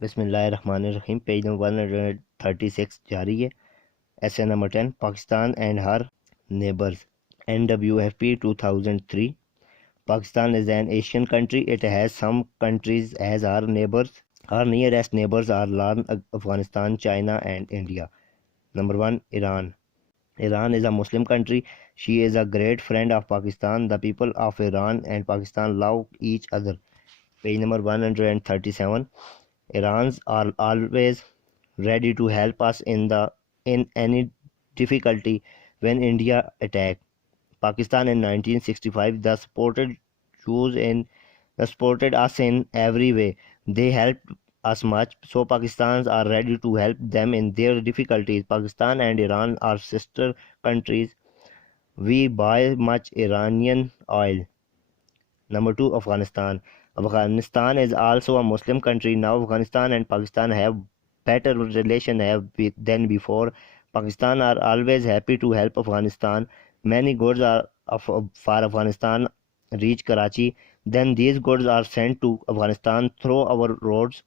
بسم اللہ الرحمن الرحیم. پیج نمبر 136 جاری ہے. ایسے number 10 Pakistan and Hare neighbours. NWFP 2003. Pakistan is an Asian country. It has some countries as our neighbors. Our nearest neighbors are Afghanistan, China and India. Number 1 Iran. Iran is a Muslim country. She is a great friend of Pakistan. The people of Iran and Pakistan love each other. Page number 137. Irans are always ready to help us in any difficulty when India attacked Pakistan in 1965. They supported us in every way. They helped us much, so Pakistanis are ready to help them in their difficulties. Pakistan and Iran are sister countries. We buy much Iranian oil. Number 2 Afghanistan. Afghanistan is also a Muslim country. Now Afghanistan and Pakistan have better relation than before. Pakistan are always happy to help Afghanistan. Many goods for Afghanistan reach Karachi. Then these goods are sent to Afghanistan through our roads.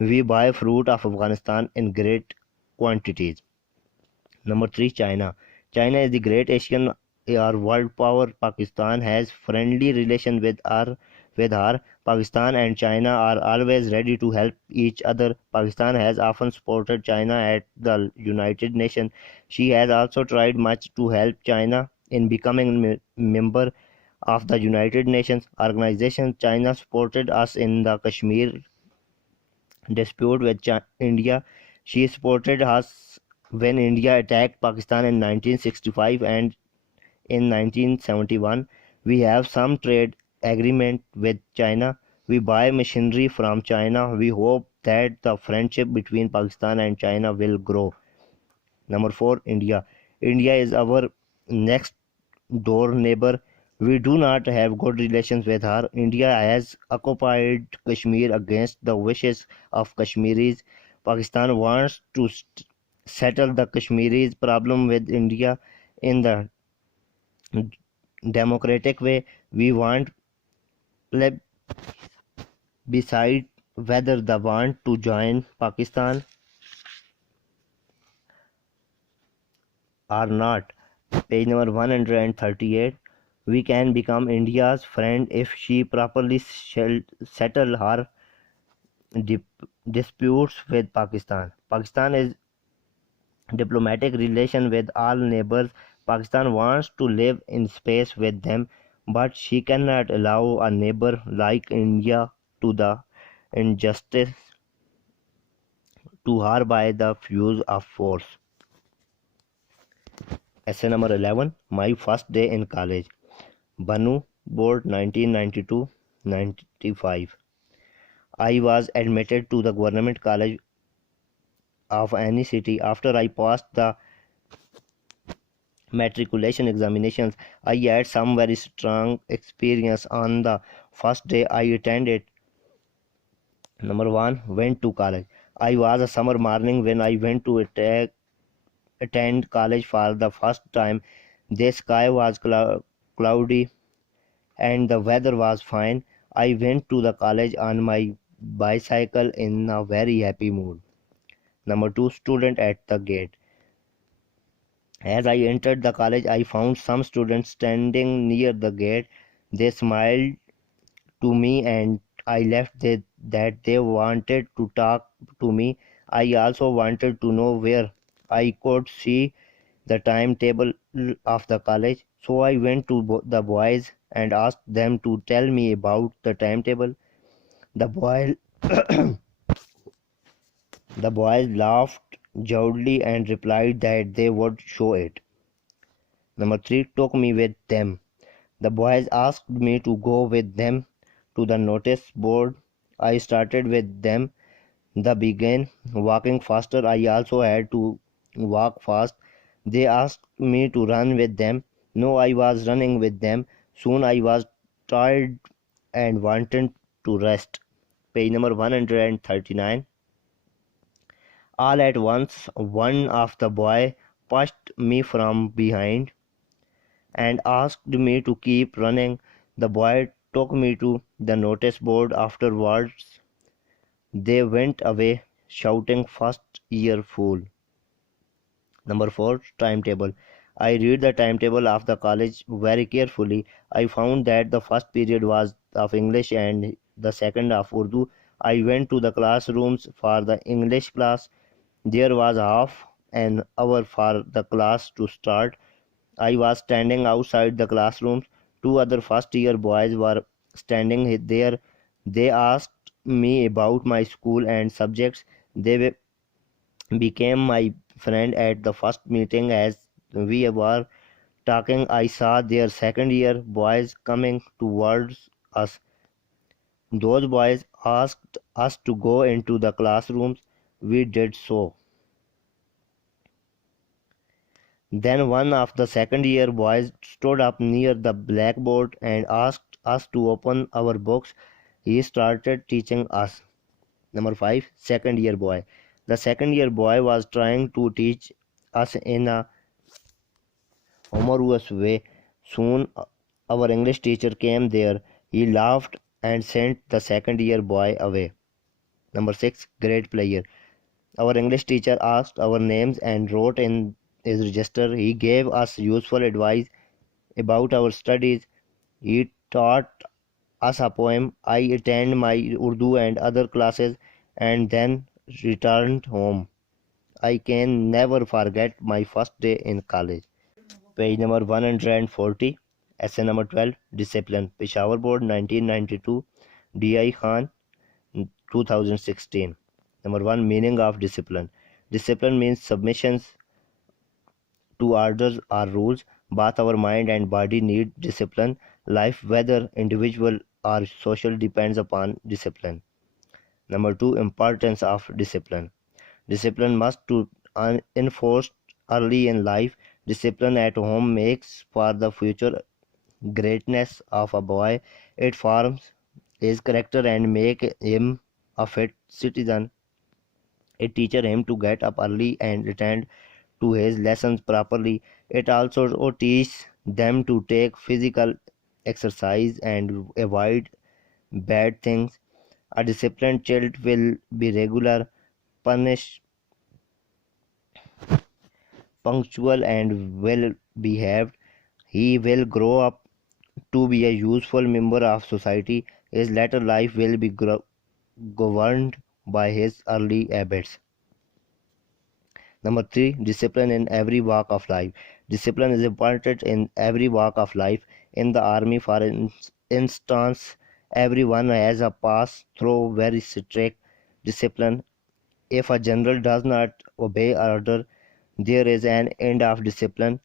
We buy fruit of Afghanistan in great quantities. Number 3 China. China is the great Asian or world power. Pakistan has friendly relation with her. Pakistan and China are always ready to help each other. Pakistan has often supported China at the United Nations. She has also tried much to help China in becoming a member of the United Nations organization. China supported us in the Kashmir dispute with India. She supported us when India attacked Pakistan in 1965 and in 1971. We have some trade agreement with China. We buy machinery from China. We hope that the friendship between Pakistan and China will grow. Number 4 India. India is our next door neighbor. We do not have good relations with her. India has occupied Kashmir against the wishes of Kashmiris. Pakistan wants to settle the Kashmiris problem with India in the democratic way. We want decide whether they want to join Pakistan or not. Page number 138. We can become India's friend if she properly settle her disputes with Pakistan. Pakistan is diplomatic relation with all neighbors. Pakistan wants to live in space with them, but she cannot allow a neighbor like India to the injustice to her by the use of force. Essay number 11. My first day in college. Banu Board 1992-95. I was admitted to the government college of any city. After I passed the matriculation examinations, I had some very strong experience on the first day I attended. Number 1. Went to college. I was a summer morning when I went to attend college for the first time. The sky was cloudy and the weather was fine. I went to the college on my bicycle in a very happy mood. Number 2. Student at the gate. As I entered the college, I found some students standing near the gate. They smiled to me and I left that they wanted to talk to me. I also wanted to know where I could see the timetable of the college. So I went to the boys and asked them to tell me about the timetable. The boys laughed loudly and replied that they would show it. Number 3. Took me with them. The boys asked me to go with them to the notice board. I started with them. They began walking faster. I also had to walk fast. They asked me to run with them. No, I was running with them. Soon I was tired and wanted to rest. Page number 139. All at once, one of the boys pushed me from behind and asked me to keep running. The boy took me to the notice board. Afterwards, They went away shouting, "First year fool." Number 4. Timetable. I read the timetable of the college very carefully. I found that the first period was of English and the second of Urdu. I went to the classrooms for the English class. There was half an hour for the class to start. I was standing outside the classrooms. Two other first year boys were standing there. They asked me about my school and subjects. They became my friend at the first meeting. As we were talking, I saw their second year boys coming towards us. Those boys asked us to go into the classrooms. We did so. Then one of the second year boys stood up near the blackboard and asked us to open our books. He started teaching us. Number 5. Second year boy. The second year boy was trying to teach us in a humorous way. Soon our English teacher came there. He laughed and sent the second year boy away. Number 6. Great player. Our English teacher asked our names and wrote in his register. He gave us useful advice about our studies. He taught us a poem. I attended my Urdu and other classes and then returned home. I can never forget my first day in college. Page number 140. Essay number 12. Discipline. Peshawar Board 1992. D.I. Khan 2016. Number 1. Meaning of discipline. Discipline means submissions to orders or rules. Both our mind and body need discipline. Life, whether individual or social, depends upon discipline. Number 2. Importance of discipline. Discipline must be enforced early in life. Discipline at home makes for the future greatness of a boy. It forms his character and make him a fit citizen. It teaches him to get up early and attend to his lessons properly. It also teaches them to take physical exercise and avoid bad things. A disciplined child will be regular, punished, punctual, and well behaved. He will grow up to be a useful member of society. His later life will be governed by his early habits. Number 3. Discipline in every walk of life. Discipline is important in every walk of life. In the army, for instance, everyone has a pass through very strict discipline. If a general does not obey order, there is an end of discipline.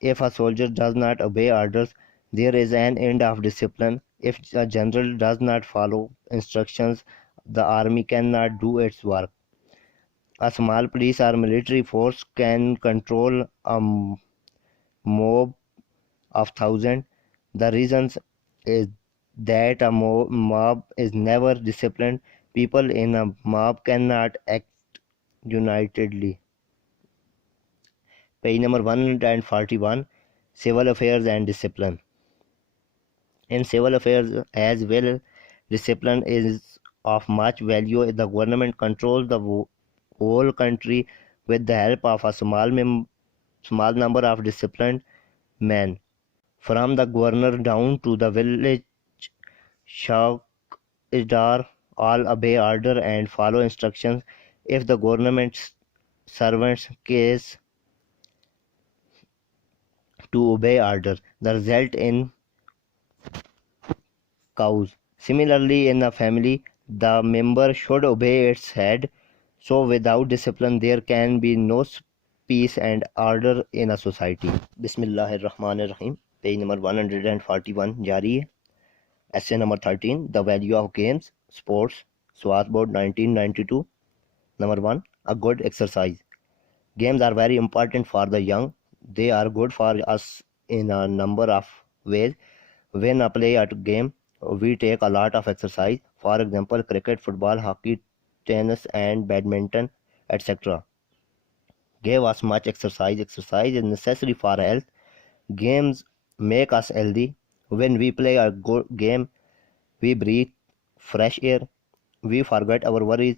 If a soldier does not obey orders, there is an end of discipline. If a general does not follow instructions, the army cannot do its work. A small police or military force can control a mob of thousands. The reason is that a mob is never disciplined. People in a mob cannot act unitedly. Page number 141. Civil affairs and discipline. In civil affairs as well, discipline is of much value. The government controls the whole country with the help of a small number of disciplined men. From the governor down to the village chowkidar, all obey order and follow instructions. If the government servants case to obey order, the result in cows. Similarly, in a family, the member should obey its head. So, without discipline, there can be no peace and order in a society. Bismillahir Rahmanir Rahim. Page number 141 jari hai. Essay number 13. The value of games, sports. Swat Board 1992. Number 1. A good exercise. Games are very important for the young. They are good for us in a number of ways. When I play at a game, we take a lot of exercise. For example, cricket, football, hockey, tennis, and badminton, etc. Give us much exercise. Exercise is necessary for health. Games make us healthy. When we play a good game, we breathe fresh air. We forget our worries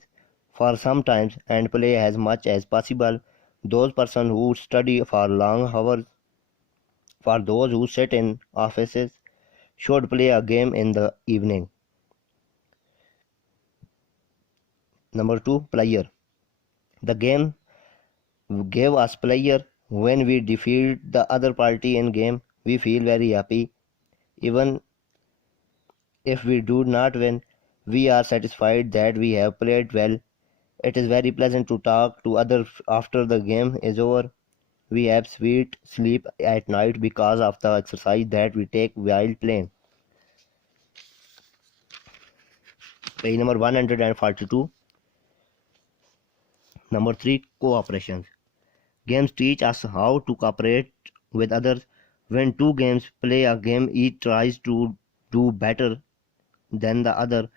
for some time and play as much as possible. Those persons who study for long hours, for those who sit in offices, should play a game in the evening. Number 2, player. The game gave us pleasure. When we defeat the other party in game, we feel very happy. Even if we do not win, we are satisfied that we have played well. It is very pleasant to talk to others after the game is over. We have sweet sleep at night because of the exercise that we take while playing. Page number 142. Number 3, cooperation. Games teach us how to cooperate with others. When two games play a game, each tries to do better than the other.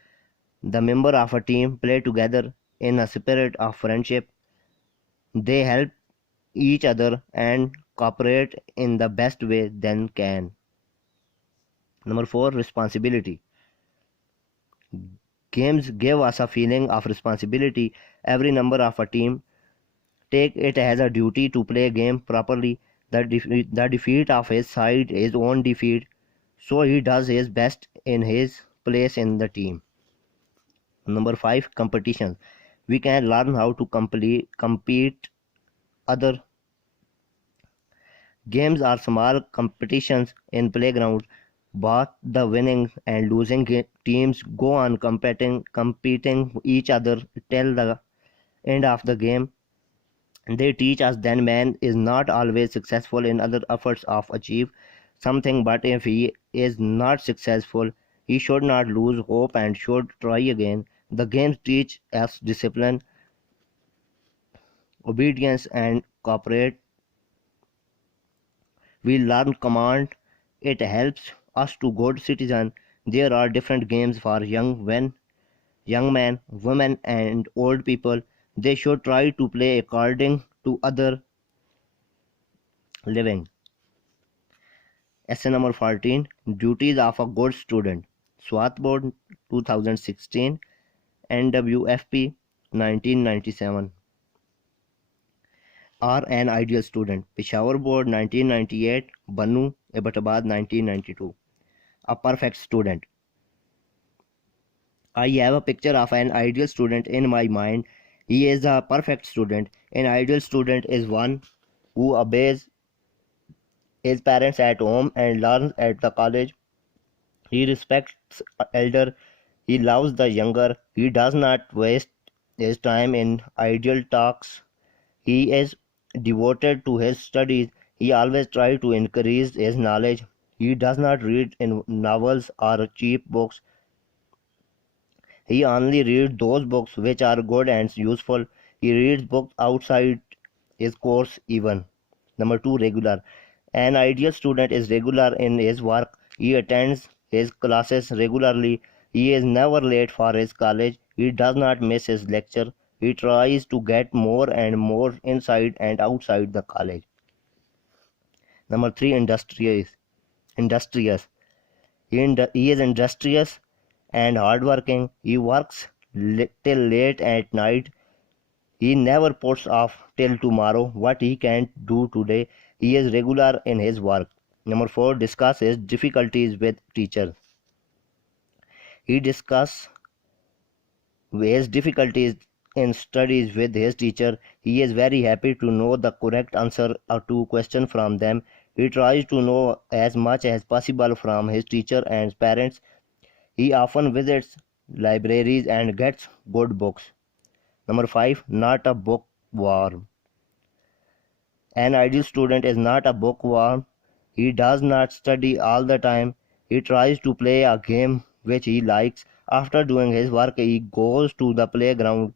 The members of a team play together in a spirit of friendship. They help each other and cooperate in the best way they can. Number 4, responsibility. Games give us a feeling of responsibility. Every member of a team take it as a duty to play game properly. The defeat of his side is his own defeat, so he does his best in his place in the team. Number 5, competition. We can learn how to compete other. Games are small competitions in playgrounds. Both the winning and losing teams go on competing each other till the end of the game. They teach us that man is not always successful in other efforts of achieve something, but if he is not successful, he should not lose hope and should try again. The games teach us discipline, obedience, and cooperate. We learn command. It helps us to good citizen. There are different games for young men, women, and old people. They should try to play according to other living. Essay number 14, Duties of a Good Student. SWAT Board 2016, NWFP 1997. Are an Ideal Student. Peshawar Board 1998, Bannu, Abbottabad 1992. A Perfect Student. I have a picture of an ideal student in my mind. He is a perfect student. An ideal student is one who obeys his parents at home and learns at the college. He respects elder. He loves the younger. He does not waste his time in idle talks. He is devoted to his studies. He always tries to increase his knowledge. He does not read in novels or cheap books. He only reads those books which are good and useful. He reads books outside his course even. Number 2, regular. An ideal student is regular in his work. He attends his classes regularly. He is never late for his college. He does not miss his lecture. He tries to get more and more inside and outside the college. Number 3, industrious. Industrious. He is industrious and hardworking. He works till late at night. He never puts off till tomorrow what he can't do today. He is regular in his work. Number 4, discusses difficulties with teachers. He discusses his difficulties in studies with his teacher. He is very happy to know the correct answer to question from them. He tries to know as much as possible from his teacher and parents. He often visits libraries and gets good books. Number 5, not a bookworm. An ideal student is not a bookworm. He does not study all the time. He tries to play a game which he likes. After doing his work, he goes to the playground.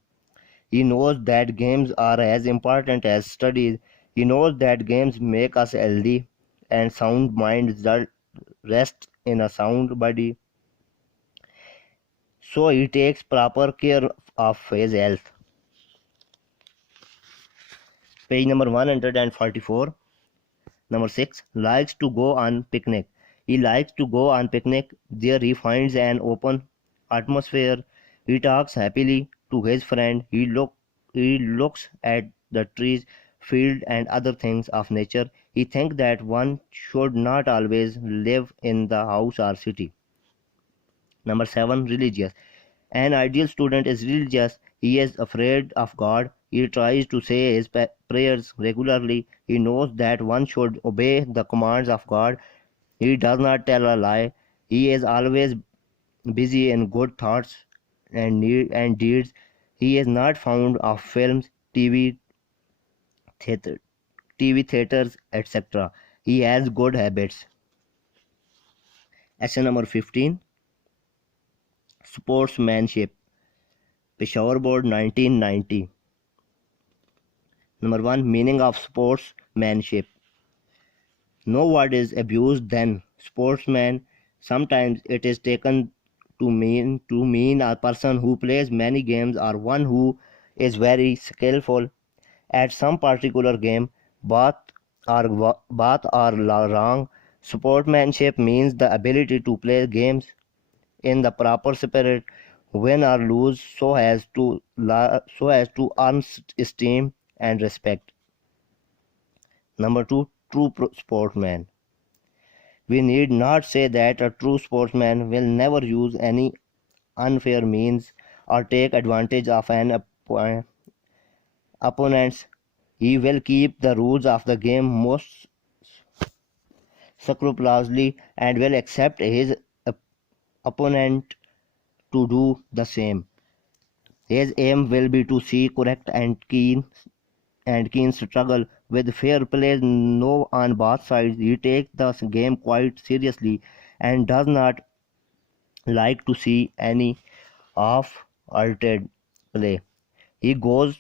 He knows that games are as important as studies. He knows that games make us healthy and sound mind rest in a sound body. So he takes proper care of his health. Page number 144. Number 6, likes to go on picnic. He likes to go on picnic. There he finds an open atmosphere. He talks happily to his friend. He looks at the trees, field, and other things of nature. He thinks that one should not always live in the house or city. Number 7. Religious. An ideal student is religious. He is afraid of God. He tries to say his prayers regularly. He knows that one should obey the commands of God. He does not tell a lie. He is always busy in good thoughts and deeds. He is not fond of films, theater, TV theaters, etc. He has good habits. Lesson number 15. Sportsmanship. Peshawar Board 1990. Number 1. Meaning of sportsmanship. No word is abused than sportsman. Sometimes it is taken to mean a person who plays many games or one who is very skillful at some particular game. Both are wrong. Sportsmanship means the ability to play games in the proper spirit, win or lose, so as to earn esteem and respect. Number 2. True sportsman. We need not say that a true sportsman will never use any unfair means or take advantage of an opponent's. He will keep the rules of the game most scrupulously and will accept his opponent to do the same. His aim will be to see correct and keen struggle with fair play no on both sides. He takes the game quite seriously and does not like to see any half-hearted play. He goes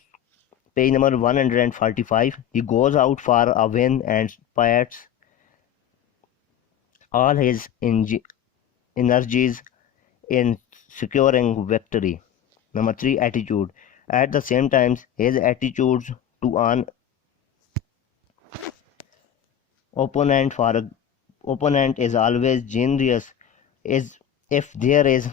Page number 145. He goes out for a win and puts all his energies in securing victory. Number 3. Attitude. At the same time, his attitudes to an opponent is always generous. Is if there is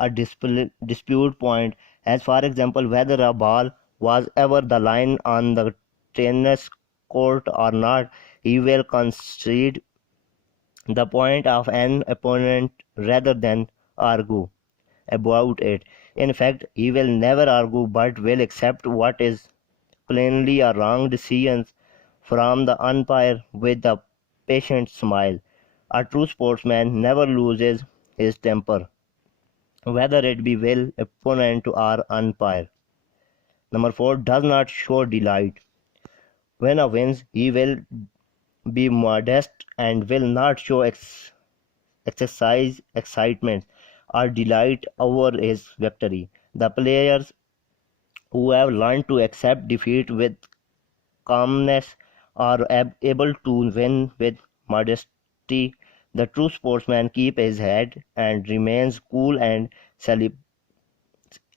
a dispute point, as for example whether a ball was over the line on the tennis court or not, he will concede the point of an opponent rather than argue about it. In fact, he will never argue but will accept what is plainly a wrong decision from the umpire with a patient smile. A true sportsman never loses his temper, whether it be will, opponent, or umpire. Number 4. Does not show delight. When a wins, he will be modest and will not show exercise excitement or delight over his victory. The players who have learned to accept defeat with calmness are able to win with modesty. The true sportsman keeps his head and remains cool and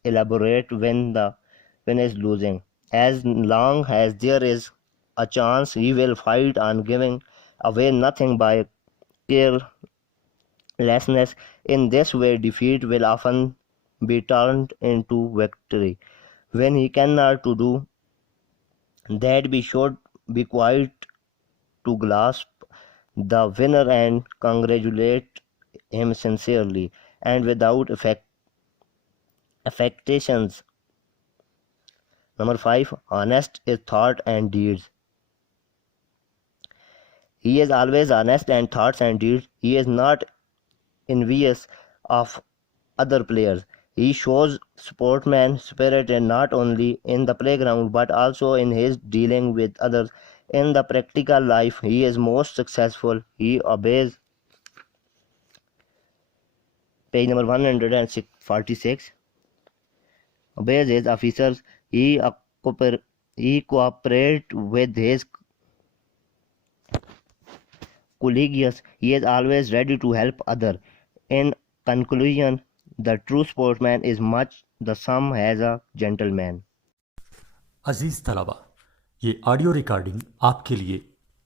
elaborate when is losing. As long as there is a chance, he will fight on giving away nothing by carelessness. In this way, defeat will often be turned into victory. When he cannot to do that, we should be quiet to grasp the winner and congratulate him sincerely and without affectations. Number 5. Honest is thought and deeds. He is always honest in thoughts and deeds. He is not envious of other players. He shows sportsman spirit and not only in the playground but also in his dealing with others. In the practical life, he is most successful. He obeys. Page number 146. Obeys his officers. He cooperates with his colleagues. He is always ready to help others. In conclusion, the true sportsman is much the same as a gentleman. عزیز طلبہ، یہ audio recording آپ کے لیے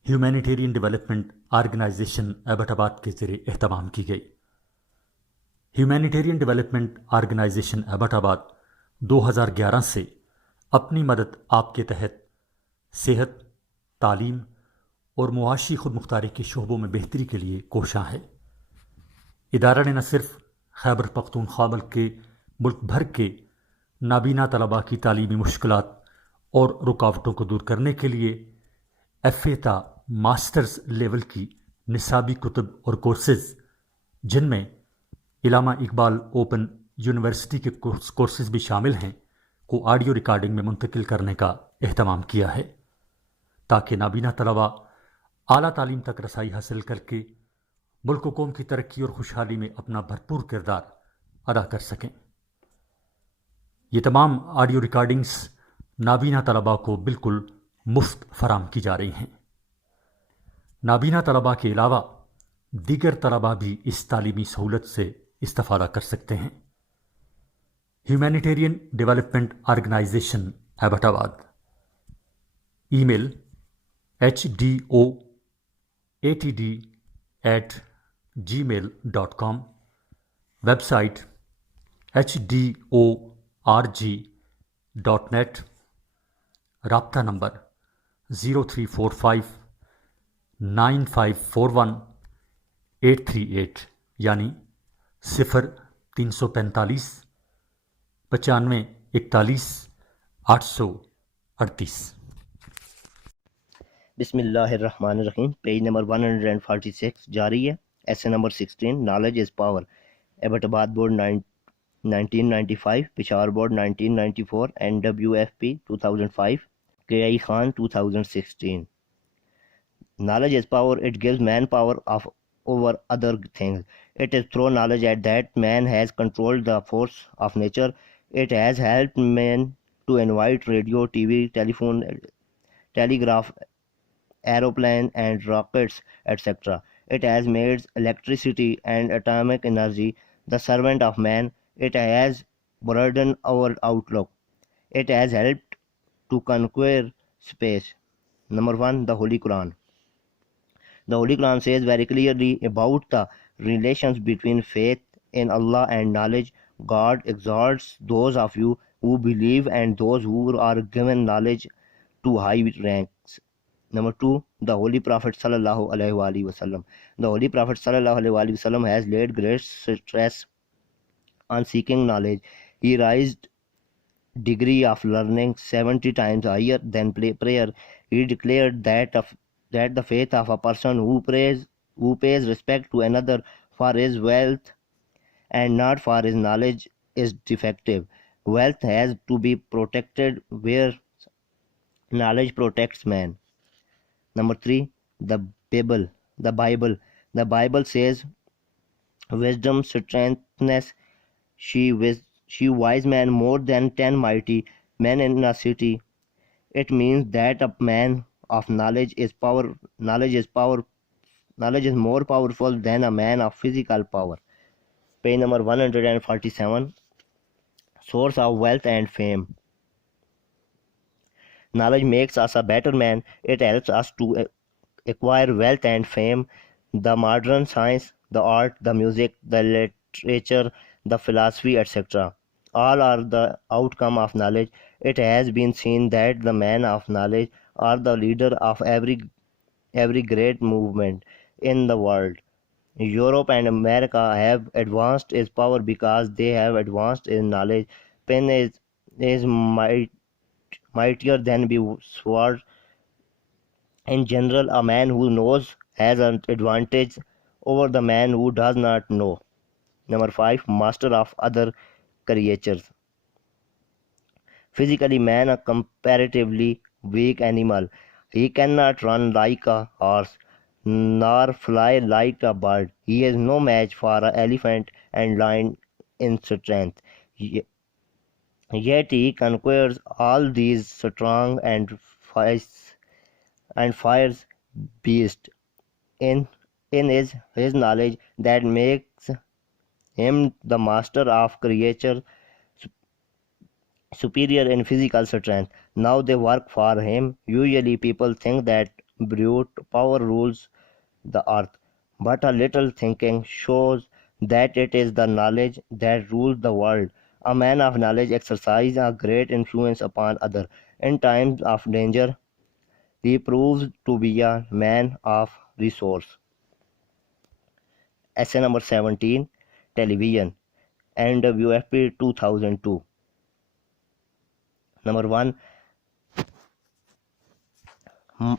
humanitarian development organization Abbott آباد کے ذریعے اہتمام کی گئی۔ ہیومینیٹیرین ڈیولپمنٹ آرگنائزیشن ایبٹ آباد 2011 سے اپنی مدد آپ کے تحت صحت، تعلیم اور معاشی خود مختاری کے شعبوں میں بہتری کے لیے کوشاں ہے۔ ادارہ نے نہ صرف خیبر پختونخوا بلکہ ملک بھر کے نابینا طلباء کی تعلیمی مشکلات اور رکاوٹوں کو دور کرنے کے لیے ایف اے تا ماسٹرز لیول کی نصابی کتب اور کورسز، جن میں علامہ اقبال اوپن یونیورسٹی کے کورسز بھی شامل ہیں، کو آڈیو ریکارڈنگ میں منتقل کرنے کا اہتمام کیا ہے تاکہ نابینا طلباء اعلیٰ تعلیم تک رسائی حاصل کر کے ملک و قوم کی ترقی اور خوشحالی میں اپنا بھرپور کردار ادا کر سکیں۔ یہ تمام آڈیو ریکارڈنگز نابینا طلباء کو بالکل مفت فراہم کی جا رہی ہیں۔ نابینا طلباء کے علاوہ دیگر طلباء بھی اس تعلیمی سہولت سے استفادہ کر سکتے ہیں۔ ہیومینیٹیرین ڈیولپمنٹ آرگنائزیشن ایبٹ آباد، ای میل HDOATD@gmail.com، ویب سائٹ HDORG.net، رابطہ نمبر 03459541 یعنی 0345 95 41 838۔ بسم اللہ الرحمن الرحیم۔ پیج نمبر 146 جاری ہے۔ ایسے number 16، knowledge is power, Abbottabad board 1995، Peshawar board 1994، NWFP 2005، KI Khan 2016۔ Knowledge is power. It gives man power over other things. It is through knowledge that man has controlled the force of nature. It has helped man to invent radio, TV, telephone, telegraph, aeroplane and rockets, etc. It has made electricity and atomic energy the servant of man. It has broadened our outlook. It has helped to conquer space. Number 1, the Holy Quran. The Holy Quran says very clearly about the relations between faith in Allah and knowledge. God exalts those of you who believe and those who are given knowledge to high ranks. Number 2, the Holy Prophet sallallahu alaihi wasallam. The Holy Prophet sallallahu alaihi wasallam has laid great stress on seeking knowledge. He raised degree of learning 70 times higher than prayer. He declared that the faith of a person who pays respect to another for his wealth and not for his knowledge is defective. Wealth has to be protected where knowledge protects man. Number 3, the Bible. The Bible says wisdom strengthens she wise man more than 10 mighty men in a city. It means that a man of knowledge is more powerful than a man of physical power. Page number 147, source of wealth and fame. Knowledge makes us a better man. It helps us to acquire wealth and fame. The modern science, the art, the music, the literature, the philosophy, etc. all are the outcome of knowledge. It has been seen that the men of knowledge are the leader of every great movement in the world. Europe and America have advanced its power because they have advanced in knowledge. Pen is mightier than be sword. In general, a man who knows has an advantage over the man who does not know. Number 5, master of other creatures. Physically, man a comparatively weak animal. He cannot run like a horse nor fly like a bird. He is no match for an elephant and lion in strength. Yet he conquers all these strong and fierce beasts in his knowledge that makes him the master of creatures superior in physical strength. Now they work for him. Usually people think that brute power rules the earth, but a little thinking shows that it is the knowledge that rules the world. A man of knowledge exercises a great influence upon others. In times of danger, he proves to be a man of resource. Essay number 17, Television, NWFP 2002. Number 1,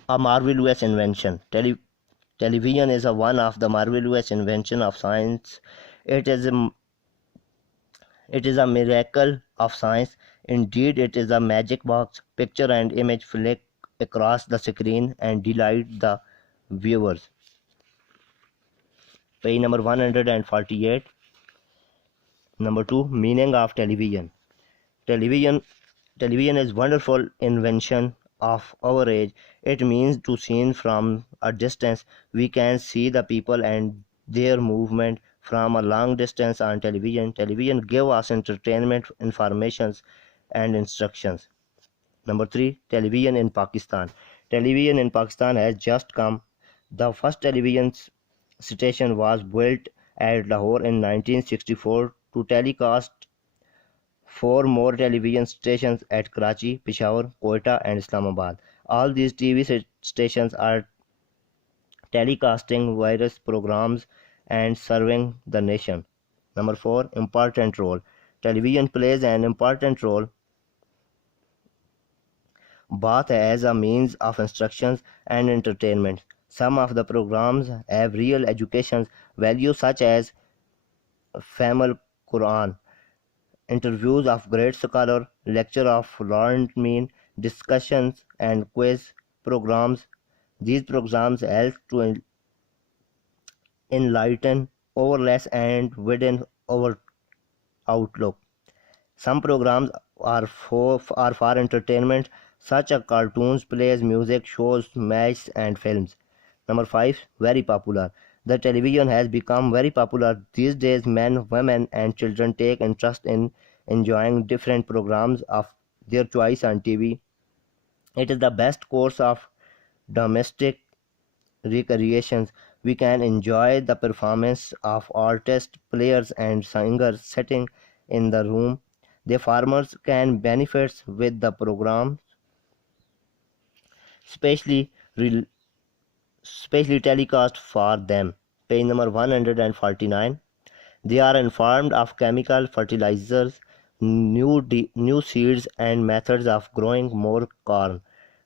a marvelous invention. Television is one of the marvelous invention of science. It is a miracle of science. Indeed, it is a magic box. Picture and image flick across the screen and delight the viewers. Page number 148. Number 2, meaning of television. Television Television is wonderful invention of our age. It means to see from a distance. We can see the people and their movement from a long distance on television. Television give us entertainment, informations and instructions. Number 3, television in Pakistan. Television in Pakistan has just come. The first television station was built at Lahore in 1964 to telecast 4 more television stations at Karachi, Peshawar, Quetta, and Islamabad. All these TV stations are telecasting various programs and serving the nation. Number 4, important role. Television plays an important role both as a means of instruction and entertainment. Some of the programs have real education values such as Family Quran, interviews of great scholars, lecture of learned men, discussions and quiz programs. These programs help to enlighten, overless and widen our outlook. Some programs are for entertainment, such as cartoons, plays, music, shows, matches, and films. Number 5, very popular. The television has become very popular these days. Men, women, and children take interest in enjoying different programs of their choice on TV. It is the best course of domestic recreations. We can enjoy the performance of artists, players, and singers sitting in the room. The farmers can benefit with the program, specially specially telecast for them. Page number 149. They are informed of chemical fertilizers, new seeds, and methods of growing more corn,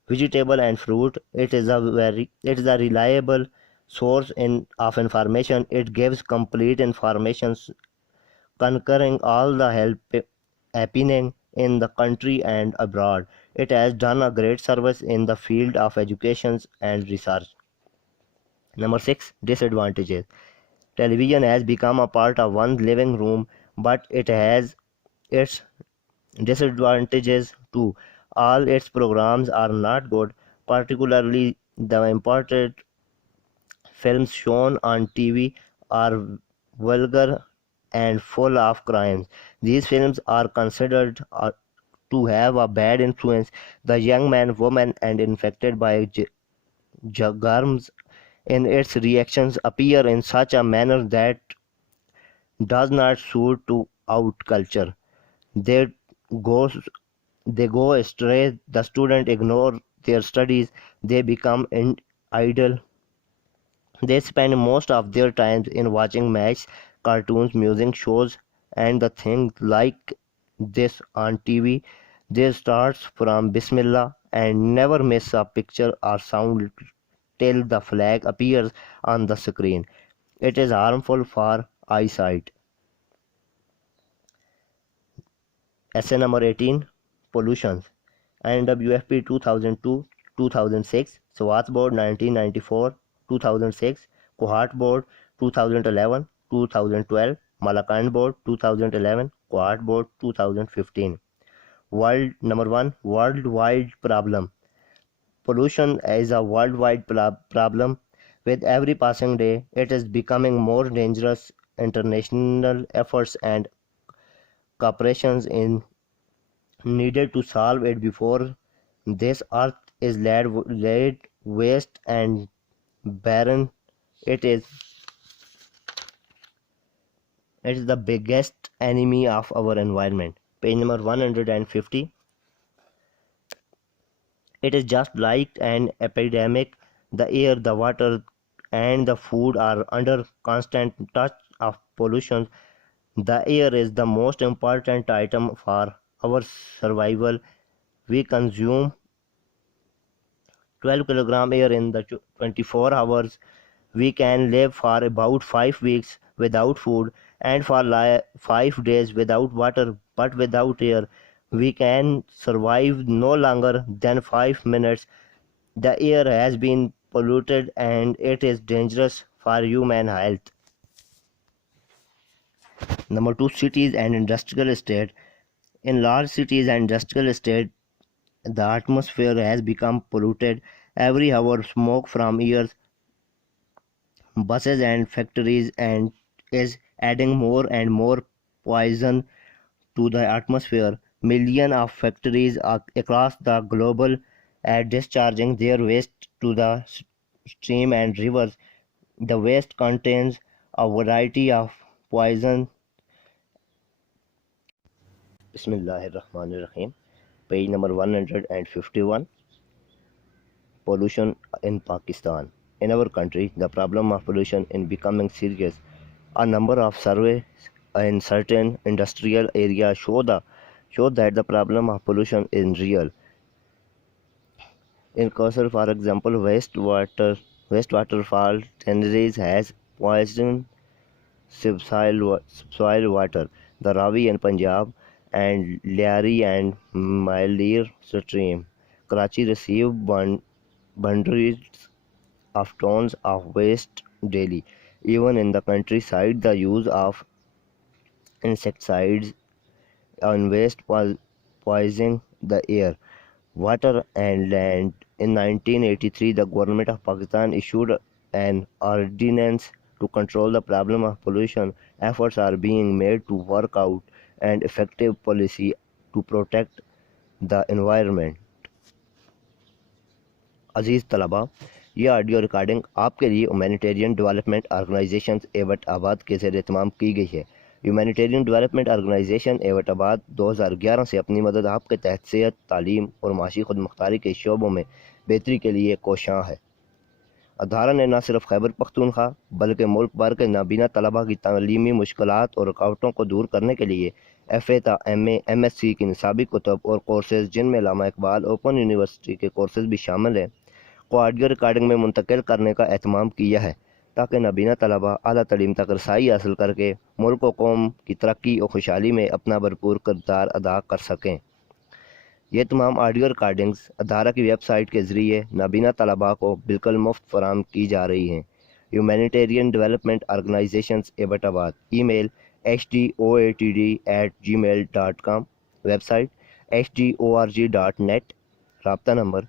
vegetable, and fruit. It is a reliable source of information. It gives complete information concerning all the help happening in the country and abroad. It has done a great service in the field of education and research. Number 6, disadvantages. Television has become a part of one's living room, but it has its disadvantages too. All its programs are not good, particularly the important films shown on TV are vulgar and full of crimes. These films are considered to have a bad influence the young man, woman, and infected by germs. In its reactions appear in such a manner that does not suit to out culture. They go they go astray. The student ignore their studies. They become idle. They spend most of their time in watching matches, cartoons, music shows, and the things like this on TV. They start from Bismillah and never miss a picture or sound till the flag appears on the screen. It is harmful for eyesight. Essay number 18, pollution. NWFP 2002, 2006, Swat Board 1994, 2006, Kohart Board 2011, 2012, Malakand Board 2011, Kohart Board 2015. World number 1, worldwide problem. Pollution is a worldwide problem. With every passing day, it is becoming more dangerous. International efforts and cooperations in needed to solve it before this earth is laid waste and barren. It is It is the biggest enemy of our environment. Page number 150. It is just like an epidemic. The air, the water, and the food are under constant touch of pollution. The air is the most important item for our survival. We consume 12 kilogram air in the 24 hours. We can live for about 5 weeks without food and for 5 days without water, but without air we can survive no longer than 5 minutes. The air has been polluted and it is dangerous for human health. Number 2, cities and industrial estate. In large cities and industrial estate, the atmosphere has become polluted. Every hour smoke from air, buses and factories and is adding more and more poison to the atmosphere. Millions of factories across the globe are discharging their waste to the stream and rivers. The waste contains a variety of poison. Bismillahirrahmanirrahim. Page number 151. Pollution in Pakistan. In our country, the problem of pollution is becoming serious. A number of surveys in certain industrial areas show that the problem of pollution is real. In Kausar, for example, wastewater fall tanneries has poisoned subsoil water. The Ravi in Punjab and Lyari and Malir stream. Karachi receive hundreds of tons of waste daily. Even in the countryside, the use of insecticides and waste was poisoning the air, water and land. In 1983, the government of Pakistan issued an ordinance to control the problem of pollution. Efforts are being made to work out an effective policy to protect the environment. अजीज़ तलबा, ये audio recording आपके लिए humanitarian development organization Abbottabad के ज़रिए तमाम की गई है। ह्यूमैनिटेरियन डेवलपमेंट आर्गेनाइजेशन एबटाबाद 2011 से अपनी मदद आपके तहत सेहत, तालीम और माशी खुद मुख्तारी के शोबों में बेहतरी के लिए कोशां है। अदारा ने न सिर्फ खैबर पख्तूनख्वा बल्कि मुल्क भर के नाबीना तलबा की तालीमी मुश्किलात और रुकावटों को दूर करने के लिए FA ता MA MSc की निसाबी कुतब और कोर्सेज़ जिनमें अल्लामा इकबाल ओपन यूनिवर्सिटी के कोर्सेज़ भी शामिल हैं को ऑडियो रिकॉर्डिंग में मुंतकिल करने का एहतमाम किया है ताकि नाबीना तलबा आला तलीम तक रसाई हासिल करके मुल्क व कौम की तरक्की और खुशहाली में अपना भरपूर किरदार अदा कर सकें। ये तमाम ऑडियो रिकॉर्डिंग्स अदारा की वेबसाइट के ज़रिए नाबीना तलबा को बिल्कुल मुफ्त फराहम की जा रही हैं। Humanitarian development organization Abbottabad, email hdoatd@gmail.com, website hdorg.net, रब्ता नंबर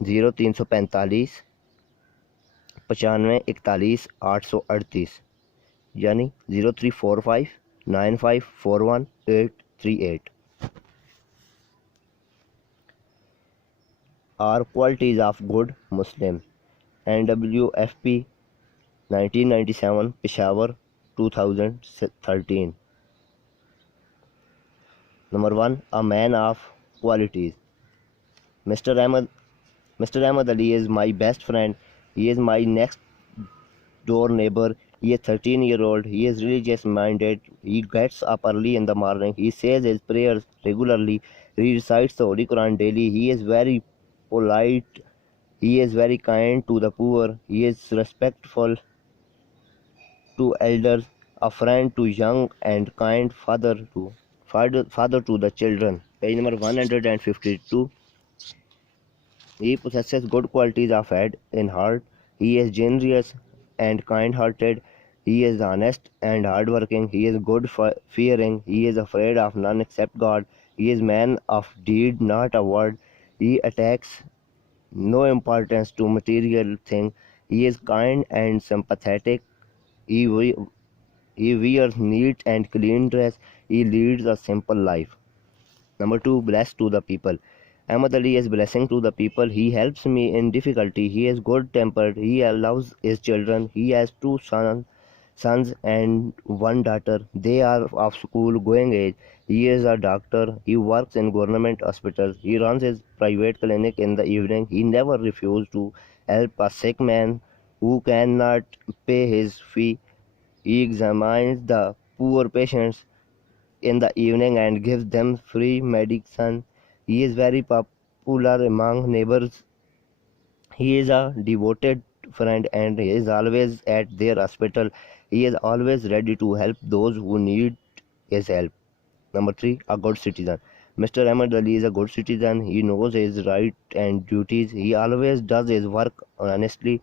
0345 95 41 838 यानी 0345 9541 838। Are qualities of good Muslim. NWFP 1997, Peshawar 2013. Number 1. A man of qualities. Mr. Ahmad Ali is my best friend. He is my next door neighbor. He is 13-year-old. He is religious minded. He gets up early in the morning. He says his prayers regularly. He recites the Holy Quran daily. He is very polite. He is very kind to the poor. He is respectful to elders, a friend to young and kind father to the children. Page number 152. He possesses good qualities of head and heart. He is generous and kind-hearted. He is honest and hardworking. He is God-fearing. He is afraid of none except God. He is man of deed, not a word. He attacks no importance to material things. He is kind and sympathetic. He wears neat and clean dress. He leads a simple life. Number 2. Blessed to the people. Ahmad Ali is blessing to the people. He helps me in difficulty. He is good-tempered. He loves his children. He has 2 sons. sons and one daughter. They are of school going age. He is a doctor. He works in government hospitals. He runs his private clinic in the evening. He never refused to help a sick man who cannot pay his fee. He examines the poor patients in the evening and gives them free medicine. He is very popular among neighbors. He is a devoted friend and he is always at their hospital. He is always ready to help those who need his help. Number 3, a good citizen. Mr. Ahmed Ali is a good citizen. He knows his rights and duties. He always does his work honestly.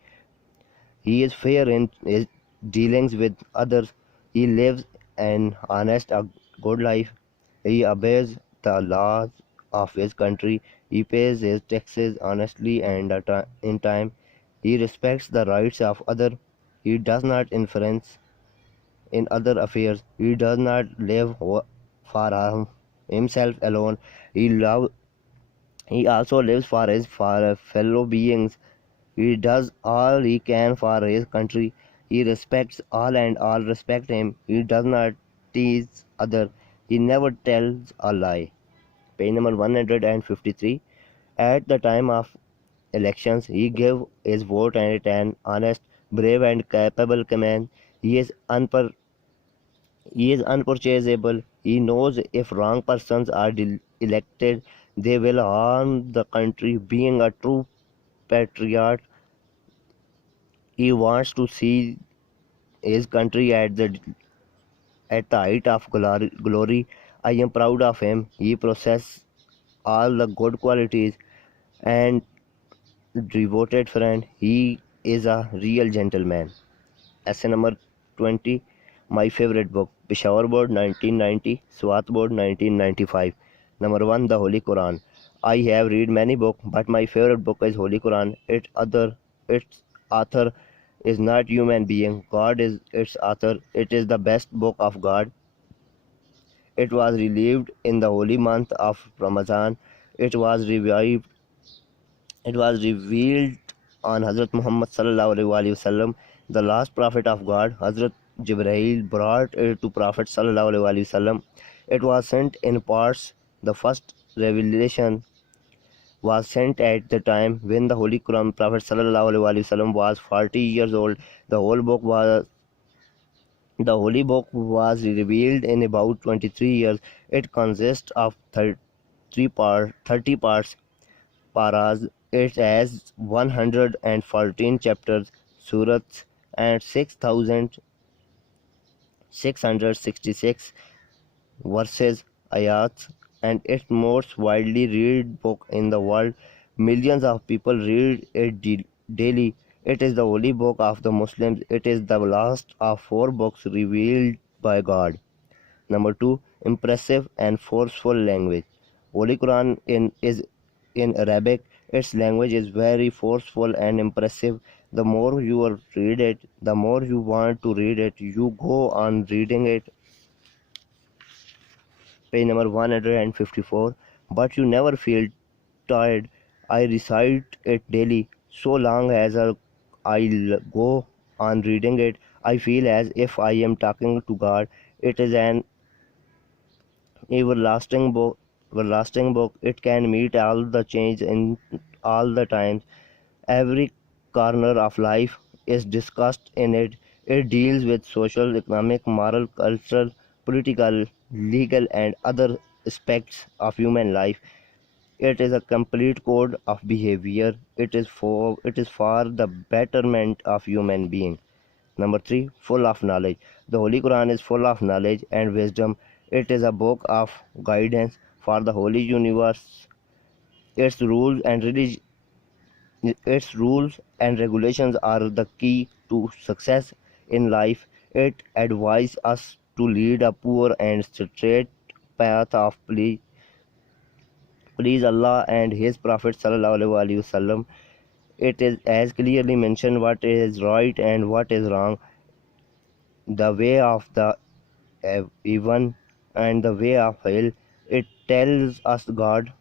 He is fair in his dealings with others. He lives an honest, a good life. He obeys the laws of his country. He pays his taxes honestly and in time. He respects the rights of others. He does not interference in other affairs. He does not live for himself alone. He love. He also lives for fellow beings. He does all he can for his country. He respects all and all respect him. He does not tease others. He never tells a lie. Page number 153. At the time of elections, he gave his vote and an honest, brave and capable man. He is unpurchasable. He knows if wrong persons are elected, they will harm the country. Being a true patriot, he wants to see his country at the height of glory. I am proud of him. He possesses all the good qualities and devoted friend. He is a real gentleman. Essay number 20. My favorite book. Peshawar Board 1990, Swat Board 1995. Number 1. The Holy Quran. I have read many books, but my favorite book is Holy Quran. Its author is not human being. God is its author. It is the best book of God. It was revealed in the holy month of Ramadan. It was revived. It was revealed on Hazrat Muhammad sallallahu alaihi wasallam, the last prophet of God. Hazrat Jibreel brought it to Prophet sallallahu alaihi wasallam. It was sent in parts. The first revelation was sent at the time when the Holy Quran Prophet sallallahu alaihi wasallam was 40 years old. The holy book was revealed in about 23 years. It consists of 30 parts, paras. It has 114 chapters, surahs, and 6,666 verses, ayats, and its most widely read book in the world. Millions of people read it daily. It is the holy book of the Muslims. It is the last of 4 books revealed by God. Number 2, impressive and forceful language. Holy Quran is in Arabic. Its language is very forceful and impressive. The more you read it, the more you want to read it. You go on reading it. Page number 154. But you never feel tired. I recite it daily. So long as I go on reading it, I feel as if I am talking to God. It is an everlasting book. It can meet all the change in all the times. Every corner of life is discussed in it. It deals with social, economic, moral, cultural, political, legal, and other aspects of human life. It is a complete code of behavior. It is for the betterment of human being. Number 3, full of knowledge. The Holy Quran is full of knowledge and wisdom. It is a book of guidance for the holy universe. Its rules and regulations are the key to success in life. It advises us to lead a pure and straight path of please Allah and His Prophet sallallahu alaihi wasallam. It is as clearly mentioned what is right and what is wrong, the way of the even and the way of hell. It tells us God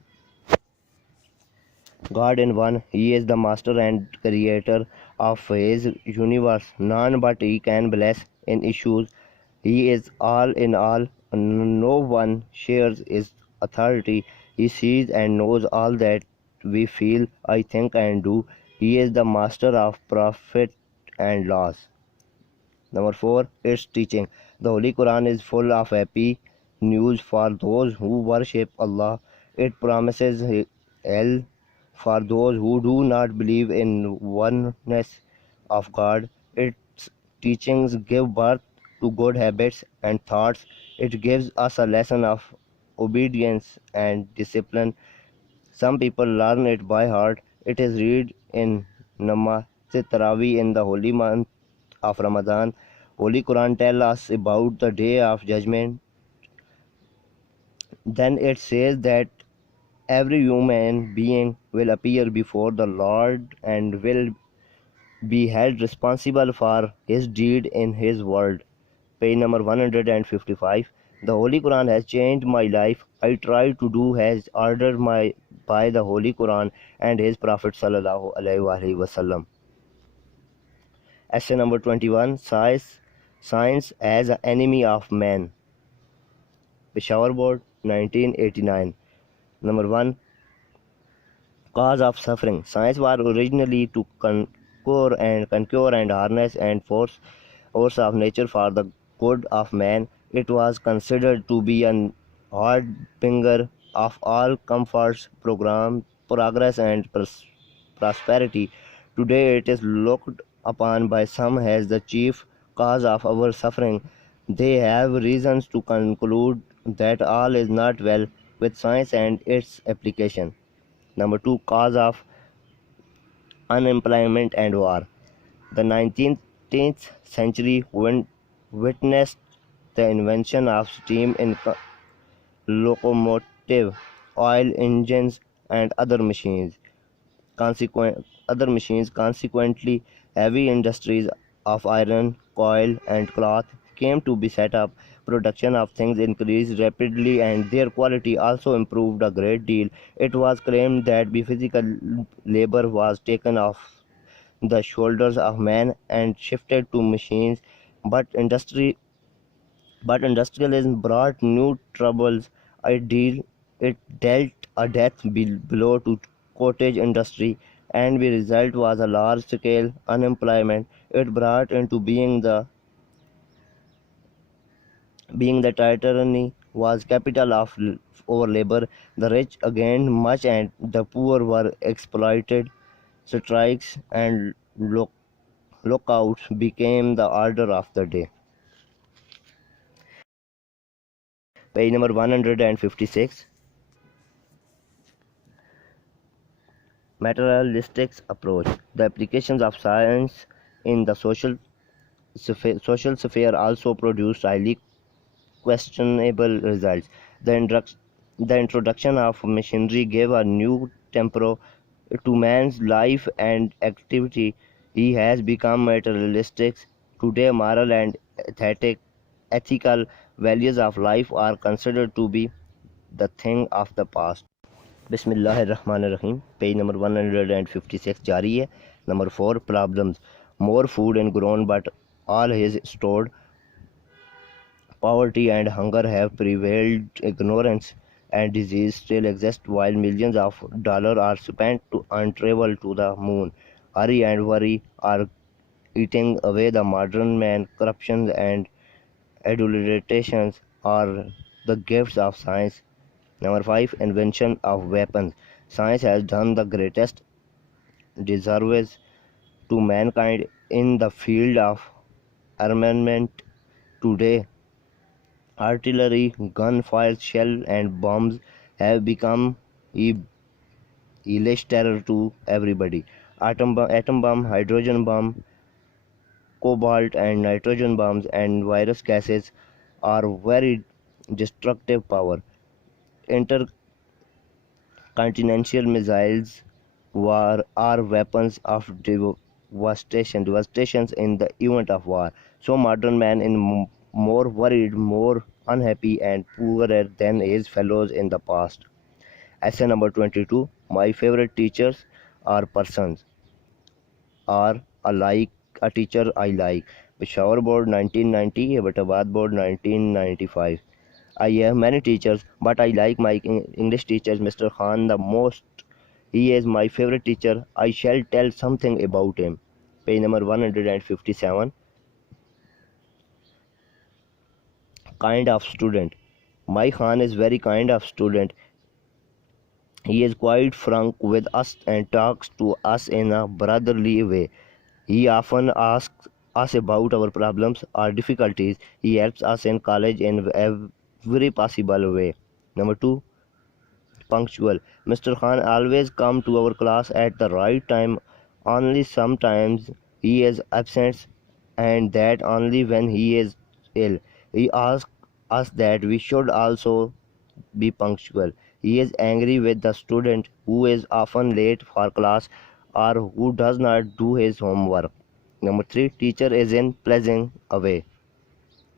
God in one, He is the master and creator of His universe. None but He can bless in issues. He is all in all. No one shares His authority. He sees and knows all that we feel, I think, and do. He is the master of profit and loss. Number 4, its teaching. The Holy Quran is full of happy news for those who worship Allah. It promises hell for those who do not believe in oneness of God. Its teachings give birth to good habits and thoughts. It gives us a lesson of obedience and discipline. Some people learn it by heart. It is read in Namaz Tarawih in the holy month of Ramadan. Holy Quran tell us about the day of judgment. Then it says that every human being will appear before the Lord and will be held responsible for his deed in his world. Page number 155. The Holy Quran has changed my life. I try to do as ordered by the Holy Quran and his Prophet sallallahu alaihi wasallam. Essay number 21. Science as an enemy of man. Peshawar Board, 1989. Number 1. Cause of suffering. Science was originally to conquer and harness and force of nature for the good of man. It was considered to be an harbinger of all comforts, progress, and prosperity. Today, it is looked upon by some as the chief cause of our suffering. They have reasons to conclude that all is not well with science and its application. Number 2, cause of unemployment and war. The 19th century witnessed the invention of steam in locomotive, oil engines, and other machines. Consequently, heavy industries of iron, coal, and cloth came to be set up. Production of things increased rapidly and their quality also improved a great deal. It was claimed that physical labor was taken off the shoulders of man and shifted to machines, but industrialism brought new troubles. It dealt a death blow to cottage industry, and the result was a large-scale unemployment. It brought into being the tyranny was capital of over labor. The rich gained much, and the poor were exploited. Strikes and lockouts became the order of the day. Page number 156. Materialistic approach. The applications of science in the social sphere also produced highly questionable results. The introduction of machinery gave a new tempo to man's life and activity. He has become materialistic. Today, moral and ethical values of life are considered to be the thing of the past. Bismillahirrahmanirrahim. Page number 156 jari hai. Number 4, problems. More food and grown, but all is stored. Poverty and hunger have prevailed. Ignorance and disease still exist, while millions of dollars are spent on travel to the moon. Hurry and worry are eating away the modern man. Corruption and adulterations are the gifts of science. Number 5, invention of weapons. Science has done the greatest service to mankind in the field of armament. Today, artillery, gunfire, shell, and bombs have become hellish terror to everybody. Atom bomb, hydrogen bomb, cobalt and nitrogen bombs, and virus gases are very destructive power. Intercontinental missiles are weapons of devastations in the event of war. So modern man is more worried, more unhappy, and poorer than his fellows in the past. Essay number 22. My favorite teachers are persons are alike a teacher I like. Peshawar Board 1990, Abbottabad Board 1995. I have many teachers, but I like my English teacher Mr. Khan the most. He is my favorite teacher. I shall tell something about him. Page number 157. Kind of student. My Khan is very kind of student. He is quite frank with us and talks to us in a brotherly way. He often asks us about our problems or difficulties. He helps us in college in every possible way. Number 2. Punctual. Mr. Khan always come to our class at the right time. Only sometimes he is absent, and that only when he is ill. He asks us that we should also be punctual. He is angry with the student who is often late for class or who does not do his homework. Number 3. Teacher is in pleasant way.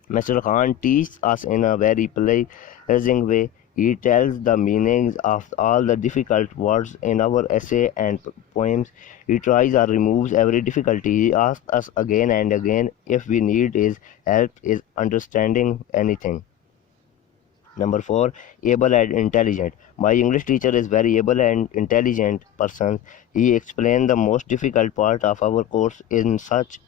Mr. Khan teaches us in a very pleasing way. He tells the meanings of all the difficult words in our essay and poems. He tries or removes every difficulty. He asks us again and again if we need his help in understanding anything. Number 4. Able and intelligent. My English teacher is very able and intelligent person. He explains the most difficult part of our course in such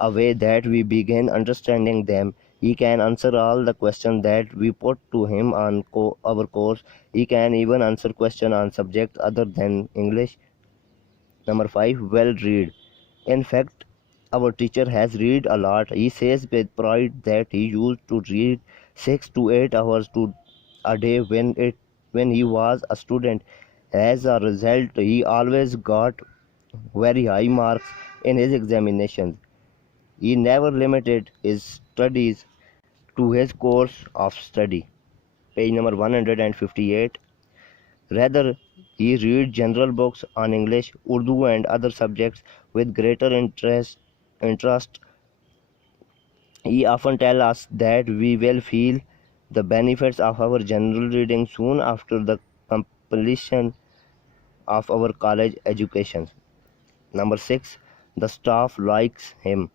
a way that we begin understanding them. He can answer all the questions that we put to him on our course. He can even answer questions on subjects other than English. Number 5. Well read. In fact, our teacher has read a lot. He says with pride that he used to read 6 to 8 hours a day when he was a student. As a result, he always got very high marks in his examinations. He never limited his studies to his course of study. Page number 158. Rather, he read general books on English, Urdu and other subjects with greater interest. He often tells us that we will feel the benefits of our general reading soon after the completion of our college education. Number 6. The staff likes him.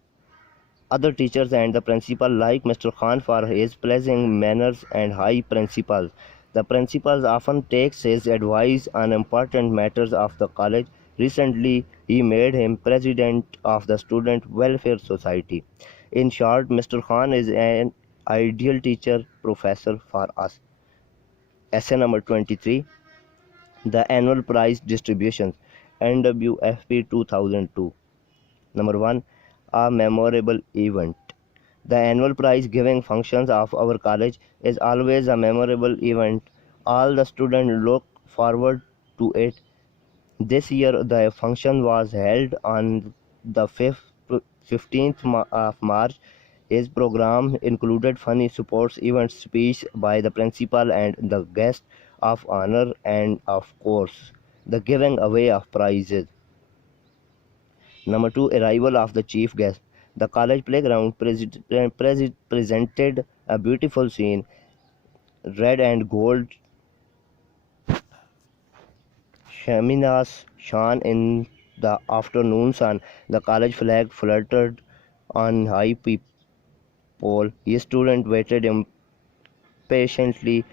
Other teachers and the principal like Mr. Khan for his pleasing manners and high principles. The principal often takes his advice on important matters of the college. Recently, he made him president of the Student Welfare Society. In short, Mr. Khan is an ideal teacher professor for us. Essay number 23. The annual prize distributions. NWFP 2002. Number 1. A memorable event. The annual prize giving functions of our college is always a memorable event. All the students look forward to it. This year the function was held on the 15th of March. His program included funny sports events, speech by the principal and the guest of honor, and of course the giving away of prizes. Number 2. Arrival of the chief guest. The college playground presented a beautiful scene. Red and gold cheminas shone in the afternoon sun. The college flag fluttered on high pole. A student waited impatiently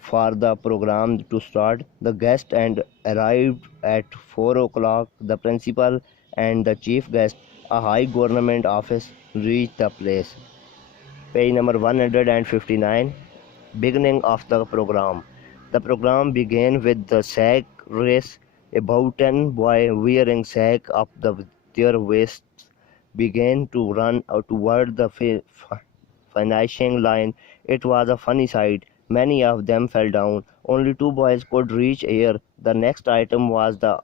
for the program to start. The guest and arrived at 4 o'clock. The principal and the chief guest, a high government office, reached the place. Page number 159. Beginning of the program. The program began with the sack race. About 10 boys wearing sack up their waists began to run toward the finishing line. It was a funny sight. Many of them fell down. Only 2 boys could reach air. The next item was the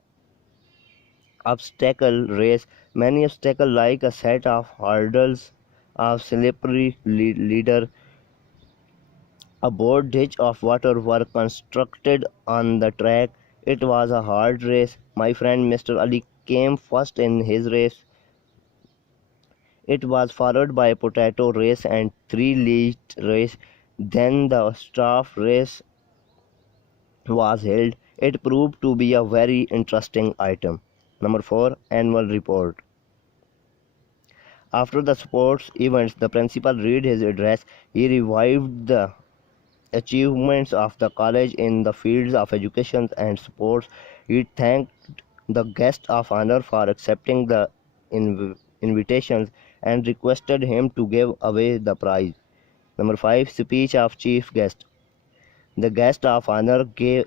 obstacle race. Many obstacles like a set of hurdles, a slippery leader, a board ditch of water were constructed on the track. It was a hard race. My friend Mr. Ali came first in his race. It was followed by a potato race and three-legged race, then the staff race was held. It proved to be a very interesting item. Number 4. Annual report. After the sports events, the principal read his address. He revived the achievements of the college in the fields of education and sports. He thanked the guest of honor for accepting the invitations and requested him to give away the prize. Number 5. Speech of chief guest. The guest of honor gave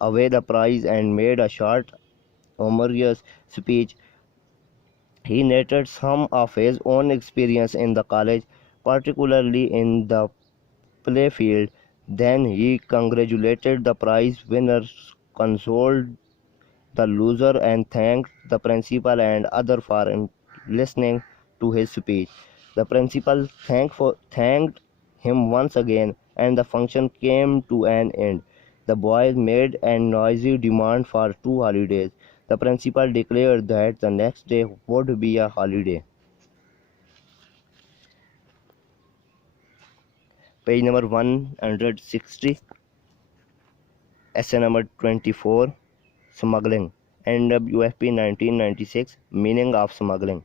away the prize and made a short, humorous speech. He narrated some of his own experience in the college, particularly in the playfield. Then he congratulated the prize winners, consoled the loser, and thanked the principal and others for listening to his speech. The principal thanked him once again, and the function came to an end. The boys made a noisy demand for 2 holidays. The principal declared that the next day would be a holiday. Page number 160, essay number 24, Smuggling. NWFP 1996, Meaning of smuggling.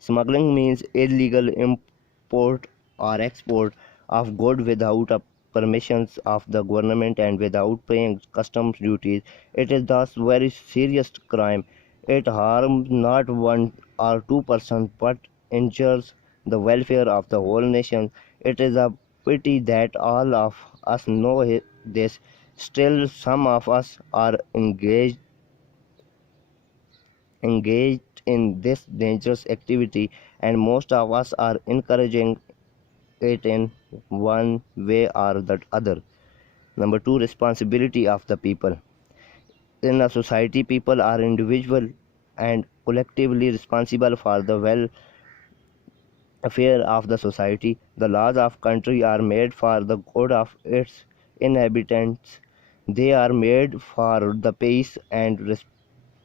Smuggling means illegal import or export of goods without a permissions of the government and without paying customs duties. It is thus very serious crime. It harms not one or two persons but injures the welfare of the whole nation. It is a pity that all of us know this. Still, some of us are engaged in this dangerous activity, and most of us are encouraging it in one way or the other. Number 2. Responsibility of the people. In a society, people are individual and collectively responsible for the welfare of the society. The laws of country are made for the good of its inhabitants. They are made for the peace and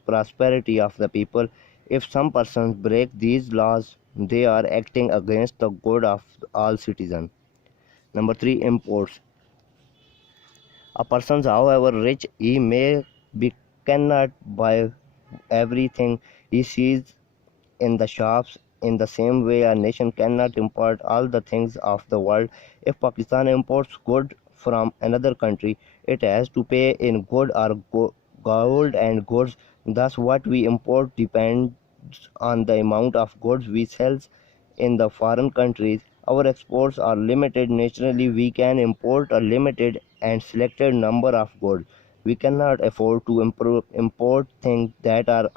prosperity of the people. If some persons break these laws, they are acting against the good of all citizens. Number 3. Imports. A person, however rich he may be, cannot buy everything he sees in the shops. In the same way, a nation cannot import all the things of the world. If Pakistan imports goods from another country, it has to pay in gold or gold and goods. Thus, what we import depends on the amount of goods we sell in the foreign countries. Our exports are limited. Naturally, we can import a limited and selected number of goods. We cannot afford to import things that are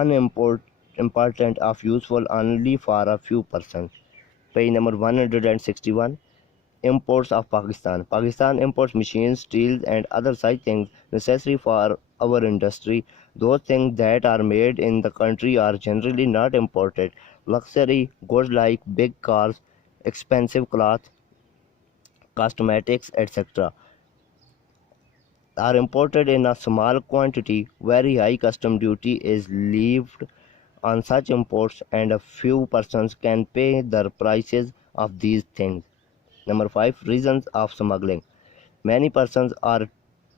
unimportant of useful only for a few persons. Page number 161. Imports of Pakistan. Pakistan imports machines, steel, and other such things necessary for our industry. Those things that are made in the country are generally not imported. Luxury goods like big cars, expensive cloth, cosmetics, etc. are imported in a small quantity. Very high custom duty is levied on such imports, and a few persons can pay the prices of these things. Number 5. Reasons of smuggling. Many persons are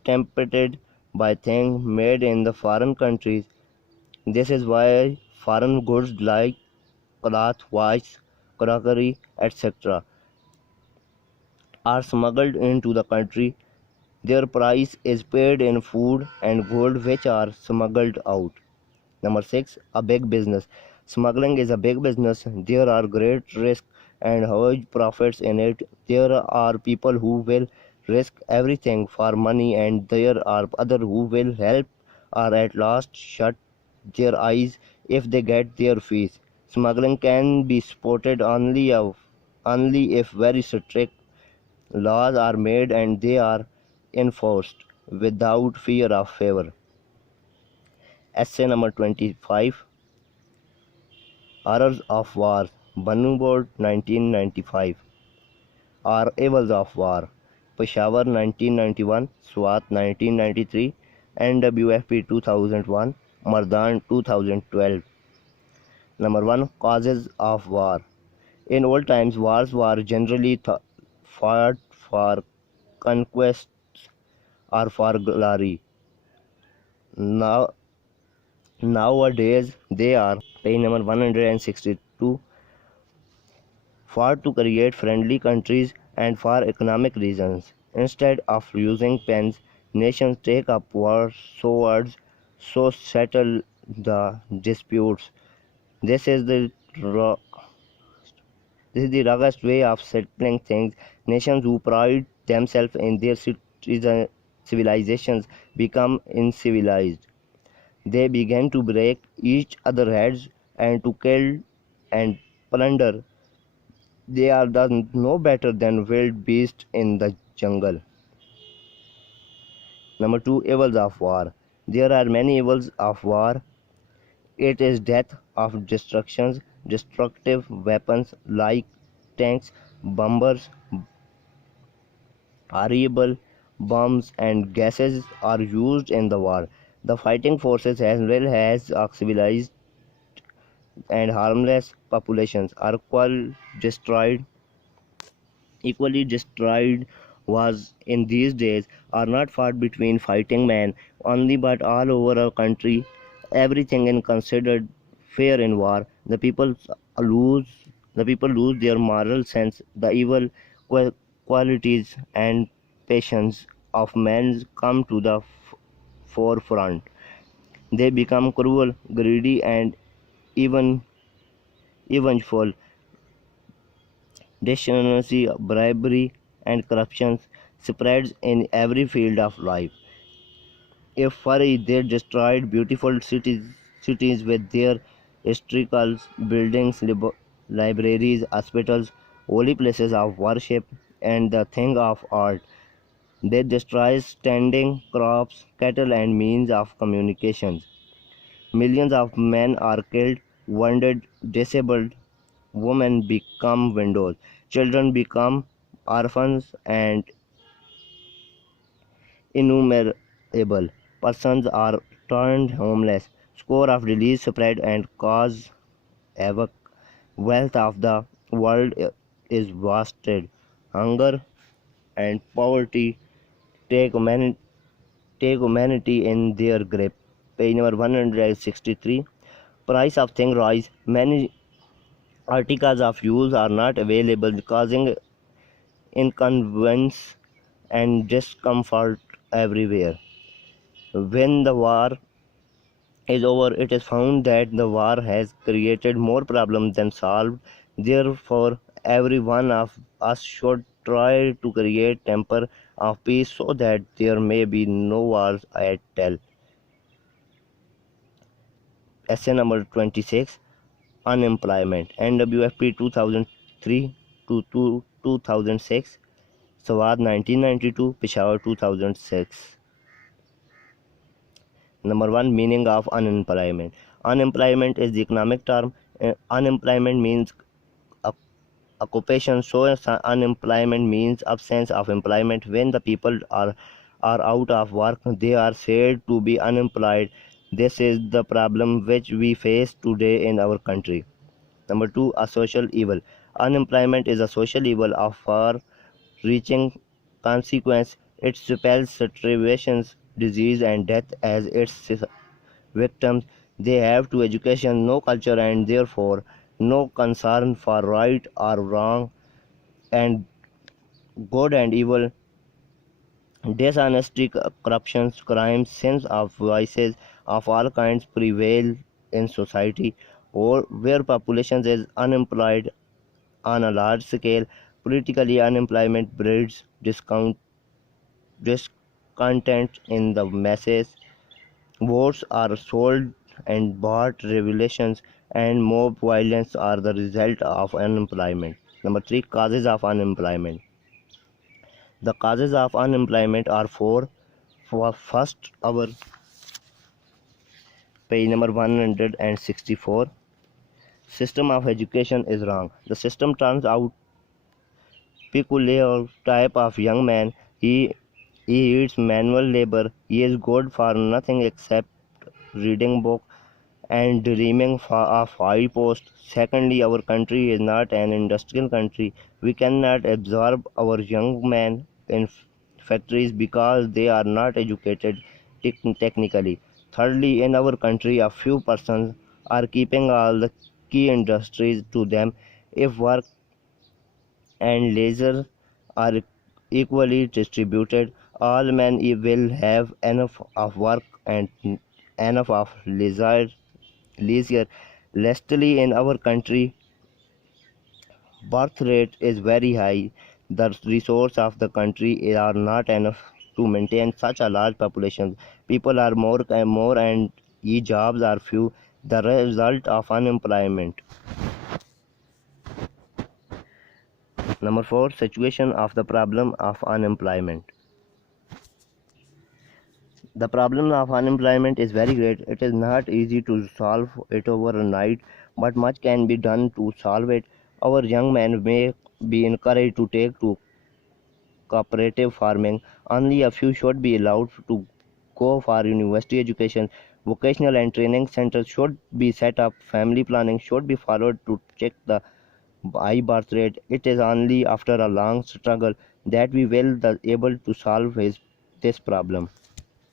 tempted by things made in the foreign countries. This is why foreign goods like cloth, watch, crockery, etc. are smuggled into the country. Their price is paid in food and gold which are smuggled out. Number 6. A big business. Smuggling is a big business. There are great risks and huge profits in it. There are people who will risk everything for money, and there are others who will help or at last shut their eyes if they get their fees. Smuggling can be supported only if very strict laws are made and they are enforced without fear of favor. Essay number 25. Horrors of War. Banu Board 1995. Or Evils of War. Peshawar 1991. Swat 1993. NWFP 2001. Mardan 2012. Number 1. Causes of War. In old times, wars were generally fought for conquest or for glory. Now, nowadays, they are page number 162 for to create friendly countries and for economic reasons. Instead of using pens, nations take up swords so settle the disputes. This is the ru- this is the rugged way of settling things. Nations who pride themselves in their civilizations become uncivilized. They began to break each other's heads and to kill and plunder. They are thus no better than wild beasts in the jungle. Number two, evils of war. There are many evils of war. It is death of destructions. Destructive weapons like tanks, bombers, horrible bombs, and gases are used in the war. The fighting forces, as well as civilized and harmless populations, are equally destroyed. Was in these days are not fought between fighting men only but all over our country. Everything is considered fair in war. Lose the people lose their moral sense. The evil qualities and passions of men come to the forefront. They become cruel, greedy, and even vengeful. Dishonesty, bribery, and corruption spreads in every field of life. If furry, they destroyed beautiful cities with their historical buildings, libraries, hospitals, holy places of worship, and the thing of art. They destroy standing crops, cattle, and means of communication. Millions of men are killed, wounded, disabled. Women become widows. Children become orphans, and innumerable persons are turned homeless. Score of diseases spread and cause havoc. Wealth of the world is wasted. Hunger and poverty take humanity in their grip. Page number 163. Price of things rise. Many articles of use are not available, causing inconvenience and discomfort everywhere. When the war is over, it is found that the war has created more problems than solved. Therefore, every one of us should try to create temper of peace so that there may be no wars at all. Essay number 26, Unemployment. NWFP 2003 to 2006. Swat 1992, Peshawar 2006. Number one, meaning of unemployment. Unemployment is the economic term. Unemployment means occupation, so unemployment means absence of employment. When the people are out of work, they are said to be unemployed. This is the problem which we face today in our country. Number two, a social evil. Unemployment is a social evil of far reaching consequence. It spells starvation, disease, and death as its victims. They have no education, no culture, and therefore no concern for right or wrong and good and evil. Dishonesty, corruption, crimes, sins of vices of all kinds prevail in society, or where population is unemployed on a large scale. Politically, unemployment breeds discontent in the masses. Votes are sold and bought. Revolutions and mob violence are the result of unemployment. Number three, causes of unemployment. The causes of unemployment are four. For first, our page number 164. System of education is wrong. The system turns out peculiar type of young man. He eats manual labor. He is good for nothing except reading book and dreaming of high post. Secondly, our country is not an industrial country. We cannot absorb our young men in factories because they are not educated technically. Thirdly, in our country, a few persons are keeping all the key industries to them. If work and leisure are equally distributed, all men will have enough of work and enough of leisure. Lastly, in our country, birth rate is very high. The resources of the country are not enough to maintain such a large population. People are more and more, and jobs are few. The result of unemployment. Number 4, situation of the problem of unemployment. The problem of unemployment is very great. It is not easy to solve it overnight, but much can be done to solve it. Our young men may be encouraged to take to cooperative farming. Only a few should be allowed to go for university education. Vocational and training centers should be set up. Family planning should be followed to check the high birth rate. It is only after a long struggle that we will be able to solve this problem.